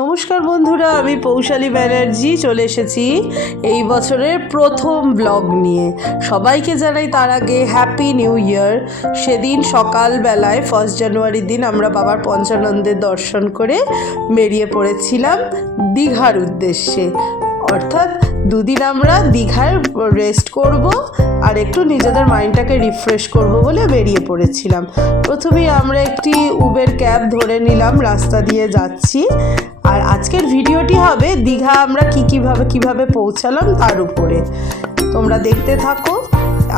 নমস্কার বন্ধুরা, আমি পৌশালী ব্যানার্জি চলে এসেছি এই বছরের প্রথম ব্লগ নিয়ে। সবাইকে জানাই তার আগে হ্যাপি নিউ ইয়ার। সেদিন সকালবেলায় 1 জানুয়ারির দিন আমরা বাবার পঞ্চানন্দের দর্শন করে বেরিয়ে পড়েছিলাম দীঘার উদ্দেশ্যে। অর্থাৎ দুদিন আমরা দীঘায় রেস্ট করব আর একটু নিজেদের মাইন্ডটাকে রিফ্রেশ করব বলে বেরিয়ে পড়েছিলাম। প্রথমেই আমরা একটি উবের ক্যাব ধরে নিলাম, রাস্তা দিয়ে যাচ্ছি। আর আজকের ভিডিওটি হবে দীঘা আমরা কিভাবে পৌঁছালাম তার উপরে, তোমরা দেখতে থাকো।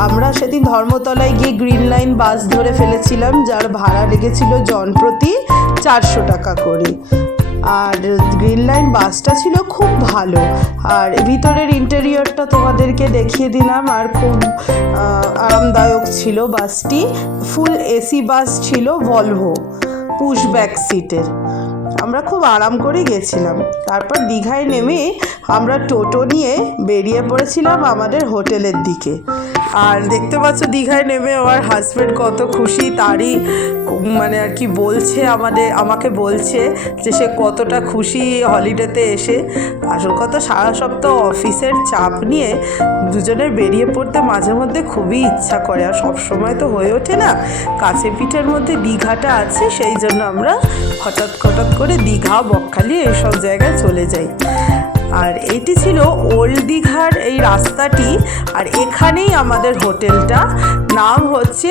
আমরা সেদিন ধর্মতলায় গিয়ে গ্রিন লাইন বাস ধরে ফেলেছিলাম, যার ভাড়া লেগেছিল জনপ্রতি 400 টাকা করে। আর গ্রিন লাইন বাসটা ছিল খুব ভালো, আর ভিতরের ইন্টেরিয়রটা তোমাদেরকে দেখিয়ে দিলাম। আর খুব আরামদায়ক ছিল বাসটি, ফুল এসি বাস ছিল, ভলভো পুশ ব্যাক সিটের। আমরা খুব আরাম করে গেছিলাম। তারপর দীঘায় নেমে আমরা টোটো নিয়ে বেরিয়ে পড়েছিলাম আমাদের হোটেলের দিকে। আর দেখতে পাচ্ছ দীঘায় নেমে আমার হাজব্যান্ড কত খুশি, তারই মানে আর কি বলছে, আমাকে বলছে যে সে কতটা খুশি হলিডেতে এসে। আসল কথা, সারা সপ্তাহ অফিসের চাপ নিয়ে দুজনের বেরিয়ে পড়তে মাঝে মধ্যে খুবই ইচ্ছা করে, আর সবসময় তো হয়ে ওঠে না। কাছে পিঠের মধ্যে দীঘাটা আছে, সেই জন্য আমরা হঠাৎ করে দীঘা, বকখালি এইসব জায়গায় চলে যাই। আর এইটি ছিল ওল্ড দীঘার এই রাস্তাটি, আর এখানেই আমাদের হোটেলটা। নাম হচ্ছে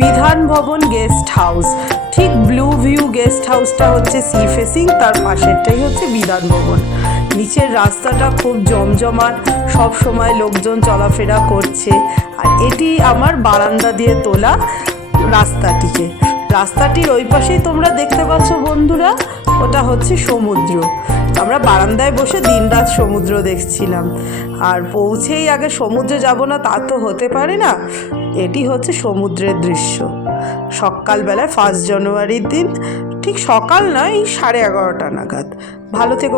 বিধান ভবন গেস্ট হাউস। ঠিক ব্লু ভিউ গেস্ট হাউসটা হচ্ছে সি ফেসিং, তার পাশেরটাই হচ্ছে বিধান ভবন। নিচের রাস্তাটা খুব জমজমাট, সব সময় লোকজন চলাফেরা করছে। আর এটি আমার বারান্দা দিয়ে তোলা রাস্তাটির ওই পাশেই তোমরা দেখতে পাচ্ছ বন্ধুরা, ওটা হচ্ছে সমুদ্র। আমরা বারান্দায় বসে দিনরাত সমুদ্র দেখছিলাম। আর পৌঁছেই আগে সমুদ্রে যাব না তা তো হতে পারে না। এটি হচ্ছে সমুদ্রের দৃশ্য সকালবেলায় 1 জানুয়ারির দিন, ঠিক সকাল নয়, 11:30 নাগাদ। ভালো থেকো।